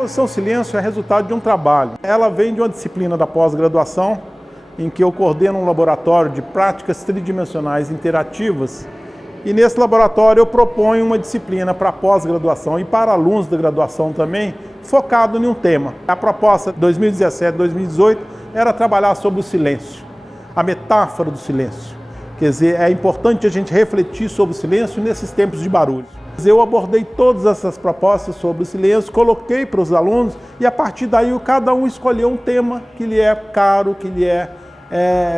A exposição Silêncio é resultado de um trabalho. Ela vem de uma disciplina da pós-graduação, em que eu coordeno um laboratório de práticas tridimensionais interativas, e nesse laboratório eu proponho uma disciplina para pós-graduação e para alunos da graduação também, focado em um tema. A proposta de 2017-2018 era trabalhar sobre o silêncio, a metáfora do silêncio. Quer dizer, é importante a gente refletir sobre o silêncio nesses tempos de barulho. Eu abordei todas essas propostas sobre o silêncio, coloquei para os alunos e a partir daí cada um escolheu um tema que lhe é caro, que lhe é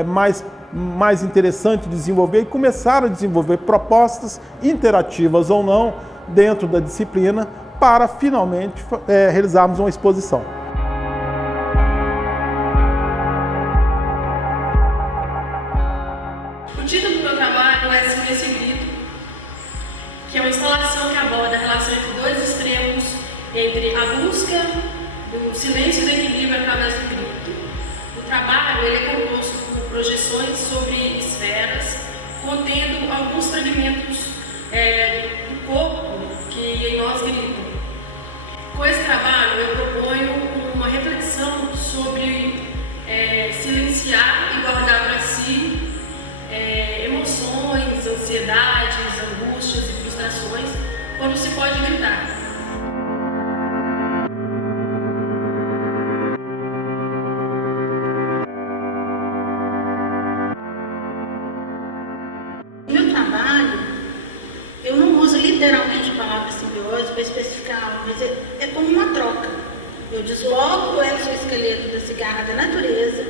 mais interessante desenvolver e começaram a desenvolver propostas interativas ou não dentro da disciplina para finalmente realizarmos uma exposição. O título do meu trabalho é Silêncio e Grito, que é uma instalação que aborda a relação entre dois extremos, entre a busca do silêncio e do equilíbrio através do grito. O trabalho ele é composto por projeções sobre esferas, contendo alguns fragmentos do corpo que em nós gritam. Com esse trabalho eu proponho uma reflexão sobre silenciar e guardar para si emoções, ansiedades, angústias e frustrações quando se pode gritar. No meu trabalho, eu não uso literalmente a palavra simbiose para especificar, mas é como uma troca. Eu desloco o exoesqueleto da cigarra da natureza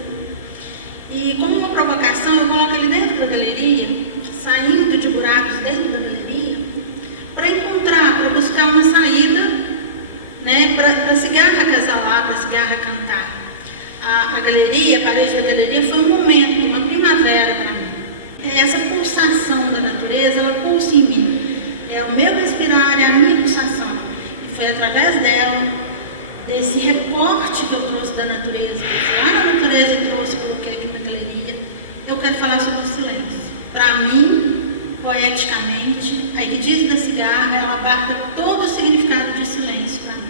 e, como uma provocação, eu coloco ele dentro da galeria, saindo de buracos dentro da galeria, para buscar uma saída, né, para a cigarra acasalar, para a cigarra cantar. A galeria, a parede da galeria foi um momento, uma primavera para mim. Essa pulsação da natureza, ela pulsa em mim. É o meu respirar, é a minha pulsação. E foi através dela, desse recorte que eu trouxe da natureza, que eu fui lá na natureza e trouxe, coloquei aqui na galeria, eu quero falar sobre o silêncio. Para mim, poeticamente, a Ecdise da cigarra, ela abarca todo o significado de silêncio para mim.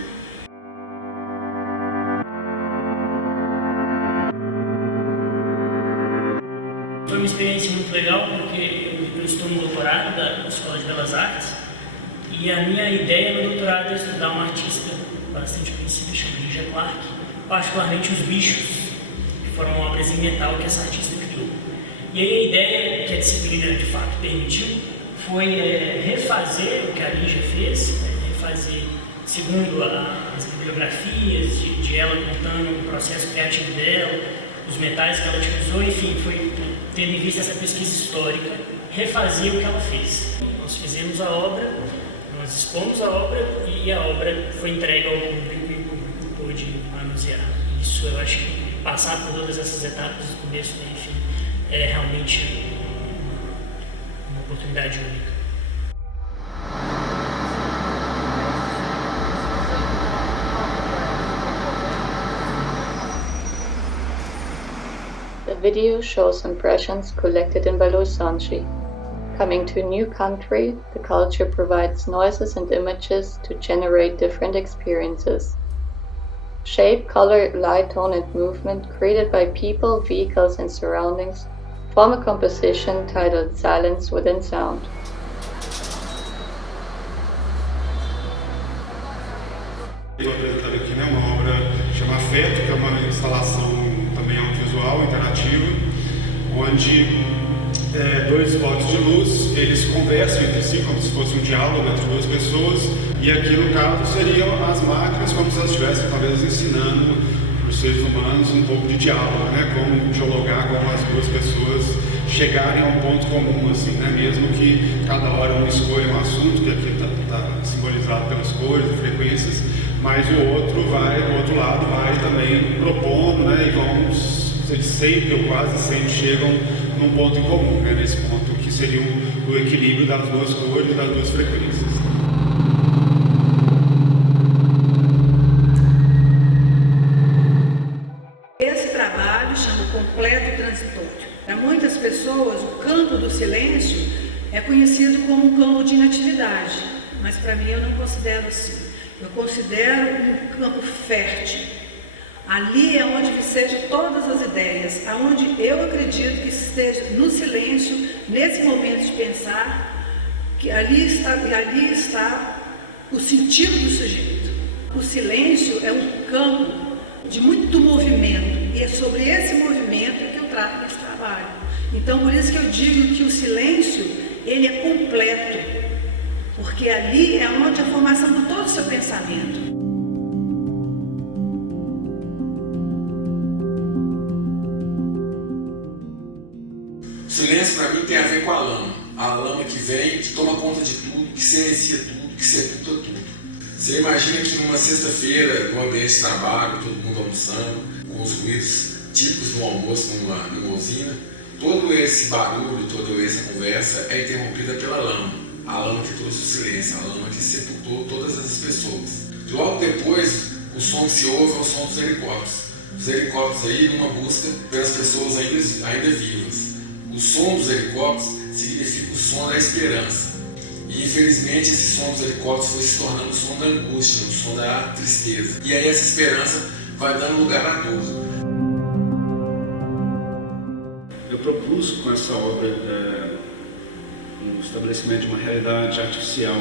Foi uma experiência muito legal porque eu estou no doutorado da Escola de Belas Artes e a minha ideia no doutorado é estudar uma artista bastante conhecida, chamada Lygia Clark, particularmente os bichos, que foram obras em metal que essa artista criou. E aí a ideia que a disciplina de fato permitiu foi refazer o que a Lygia fez, refazer segundo as bibliografias de ela contando o processo criativo dela, os metais que ela utilizou, enfim, foi tendo em vista essa pesquisa histórica, refazer o que ela fez. Nós fizemos a obra, nós expomos a obra e a obra foi entregue ao público e o público pôde manusear. Isso eu acho que passar por todas essas etapas do começo, enfim, é realmente uma oportunidade única. The video shows impressions collected in Belo Horizonte. Coming to a new country, the culture provides noises and images to generate different experiences. Shape, color, light, tone and movement created by people, vehicles and surroundings form a composition titled Silence Within Sound. Estou apresentando aqui uma obra chamada Afeto, que é uma instalação também audiovisual, interativa, onde dois pontos de luz, eles conversam entre si como se fosse um diálogo entre duas pessoas, e aqui no caso seriam as máquinas como se elas estivessem talvez ensinando para os seres humanos um pouco de diálogo, né? Como dialogar, como as duas pessoas chegarem a um ponto comum, assim, né? Mesmo que cada hora um escolha um assunto, que aqui está simbolizado pelas cores e frequências, mas o outro lado vai também propondo, né? E vão eles sempre ou quase sempre chegam num ponto em comum, né? Nesse ponto que seria o equilíbrio das duas cores e das duas frequências. Esse trabalho chama Completo Transitório. Para muitas pessoas, o campo do silêncio é conhecido como um campo de inatividade, mas para mim eu não considero assim. Eu considero um campo fértil. Ali é onde vicejam todas as ideias, aonde eu acredito que esteja no silêncio, nesse momento de pensar, que ali está o sentido do sujeito. O silêncio é um campo de muito movimento, e é sobre esse movimento que eu trato nesse trabalho. Então, por isso que eu digo que o silêncio, ele é completo, porque ali é onde a formação de todo o seu pensamento. O silêncio, para mim, tem a ver com a lama que vem, que toma conta de tudo, que silencia tudo, que sepulta tudo. Você imagina que numa sexta-feira, no ambiente de trabalho, todo mundo almoçando, com os ruídos típicos do almoço numa usina, todo esse barulho, toda essa conversa é interrompida pela lama. A lama que trouxe o silêncio, a lama que sepultou todas as pessoas. E logo depois, o som que se ouve é o som dos helicópteros. Os helicópteros aí numa busca pelas pessoas ainda vivas. O som dos helicópteros significa o som da esperança. E infelizmente esse som dos helicópteros foi se tornando o som da angústia, o som da tristeza. E aí essa esperança vai dando lugar à dor. Eu propus com essa obra um estabelecimento de uma realidade artificial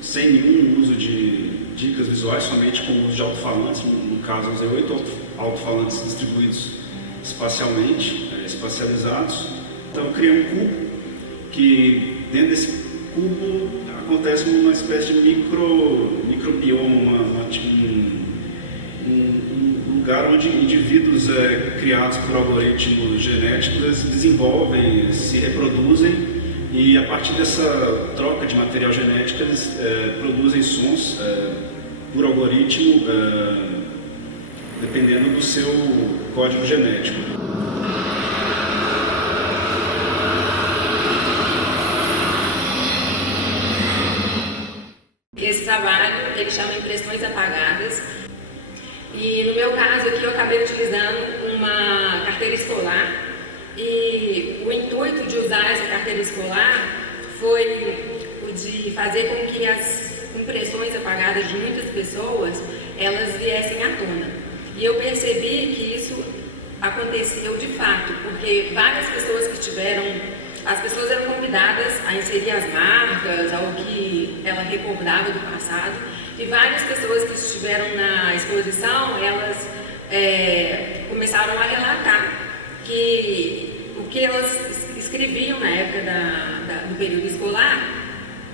sem nenhum uso de dicas visuais, somente com o uso de alto-falantes. No caso, eu usei 8 alto-falantes distribuídos espacialmente, espacializados. Então eu criei um cubo que dentro desse cubo acontece uma espécie de microbioma, um lugar onde indivíduos criados por algoritmos genéticos desenvolvem, se reproduzem, e a partir dessa troca de material genético eles produzem sons por algoritmo, dependendo do seu código genético. Esse trabalho ele chama Impressões Apagadas, e no meu caso aqui eu acabei utilizando uma carteira escolar, e o intuito de usar essa carteira escolar foi o de fazer com que as impressões apagadas de muitas pessoas elas viessem à tona. E eu percebi que isso aconteceu de fato, porque várias pessoas as pessoas eram convidadas a inserir as marcas, ao que ela recordava do passado, e várias pessoas que estiveram na exposição, elas começaram a relatar o que elas escreviam na época do período escolar,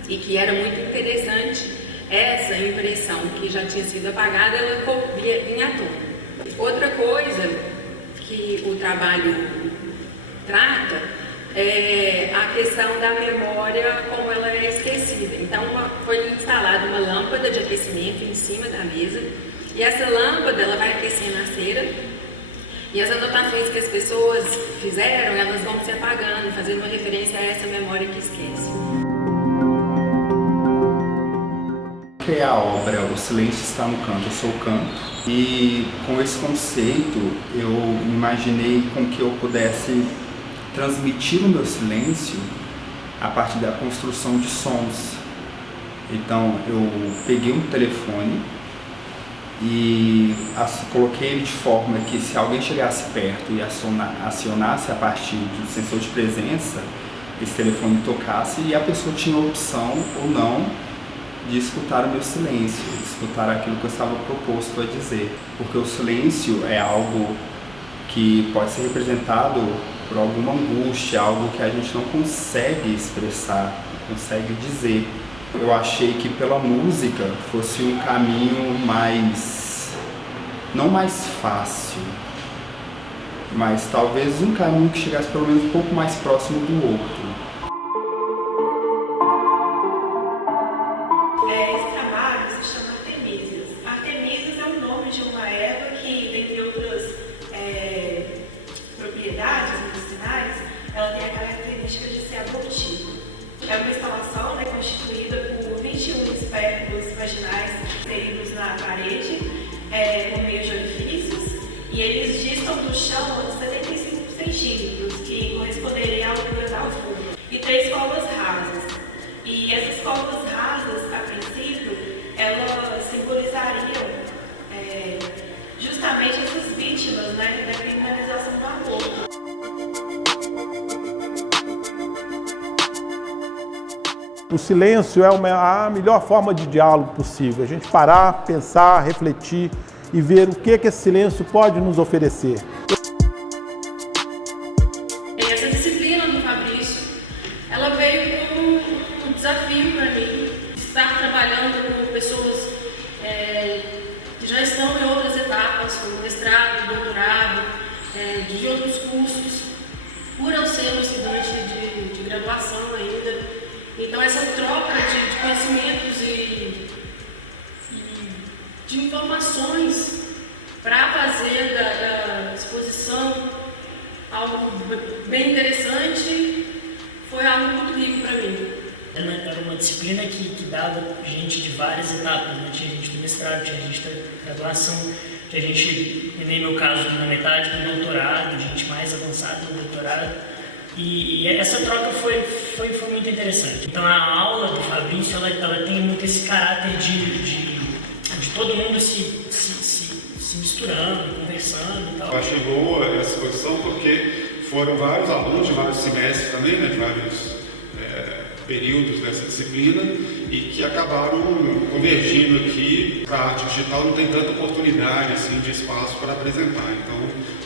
e que era muito interessante essa impressão que já tinha sido apagada, ela vinha à tona. Outra coisa que o trabalho trata é a questão da memória, como ela é esquecida. Então foi instalada uma lâmpada de aquecimento em cima da mesa, e essa lâmpada ela vai aquecendo a cera, e as anotações que as pessoas fizeram, elas vão se apagando, fazendo uma referência a essa memória que esquece. Criei a obra O Silêncio Está no Canto, Eu Sou o Canto, e com esse conceito eu imaginei com que eu pudesse transmitir o meu silêncio a partir da construção de sons. Então eu peguei um telefone e coloquei ele de forma que se alguém chegasse perto e acionasse a partir do sensor de presença, esse telefone tocasse e a pessoa tinha a opção ou não de escutar o meu silêncio, de escutar aquilo que eu estava proposto a dizer. Porque o silêncio é algo que pode ser representado por alguma angústia, algo que a gente não consegue expressar, não consegue dizer. Eu achei que pela música fosse um caminho não mais fácil, mas talvez um caminho que chegasse pelo menos um pouco mais próximo do outro. Esse trabalho se chama Artemísias. Artemísias é o nome de uma erva que, dentre outras propriedades medicinais, ela tem a característica de ser abortiva. É uma instalação constituída por 21 espéculos vaginais inseridos na parede, por meio de orifícios, e eles distam do chão 75 centímetros, que corresponderia à altura da altura, e 3 covas rasas. E essas covas rasas, a princípio, O silêncio é a melhor forma de diálogo possível. A gente parar, pensar, refletir e ver o que esse silêncio pode nos oferecer. Essa disciplina do Fabrício, ela veio como um desafio para mim, estar trabalhando com pessoas que já estão em outras etapas, como mestrado, doutorado, de outros cursos, por eu ser um estudante de graduação ainda. Então essa troca de conhecimentos e de informações para fazer da exposição algo bem interessante foi algo muito rico para mim. Era uma disciplina que dava gente de várias etapas, né? Tinha gente do mestrado, tinha gente da graduação, tinha gente, nem no meu caso, na metade do doutorado, gente mais avançada no doutorado. E essa troca foi muito interessante. Então a aula do Fabrício ela tem muito esse caráter de todo mundo se misturando, conversando e tal. Eu achei boa essa exposição porque foram vários alunos de vários semestres também, né, de vários períodos dessa disciplina e que acabaram convergindo aqui. Para a arte digital não tem tanta oportunidade assim, de espaço para apresentar, então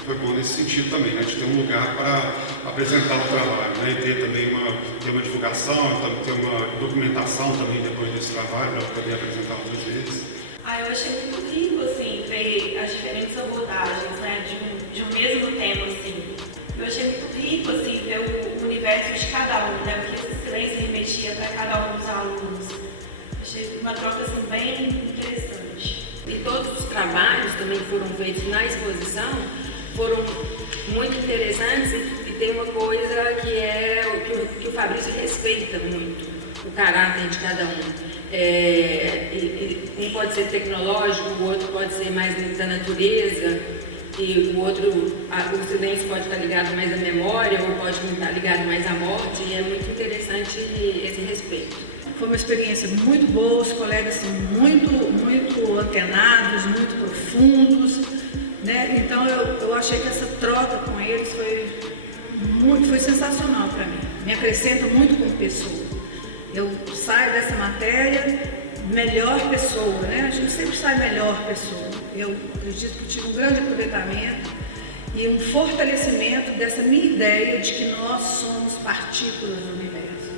foi bom nesse sentido também, né, de ter um lugar para apresentar o trabalho, né, e ter também uma divulgação, ter uma documentação também depois desse trabalho para poder apresentar outras vezes. Eu achei muito rico, assim, ver as diferentes abordagens, né, de um mesmo tema, assim. Eu achei muito rico, assim, ver o universo de cada um, né, o que esse silêncio remetia para cada um dos alunos. Achei uma troca, assim, bem interessante. E todos os trabalhos também que foram feitos na exposição foram muito interessantes e tem uma coisa que o Fabrício respeita muito, o caráter de cada um. Um pode ser tecnológico, o outro pode ser mais da natureza, e o outro, o silêncio pode estar ligado mais à memória ou pode estar ligado mais à morte, e é muito interessante esse respeito. Foi uma experiência muito boa, os colegas são muito antenados, muito profundos, né? Então eu achei que essa troca com eles foi sensacional para mim, me acrescenta muito como pessoa. Eu saio dessa matéria melhor pessoa, né? A gente sempre sai melhor pessoa. Eu acredito que tive um grande aproveitamento e um fortalecimento dessa minha ideia de que nós somos partículas do universo.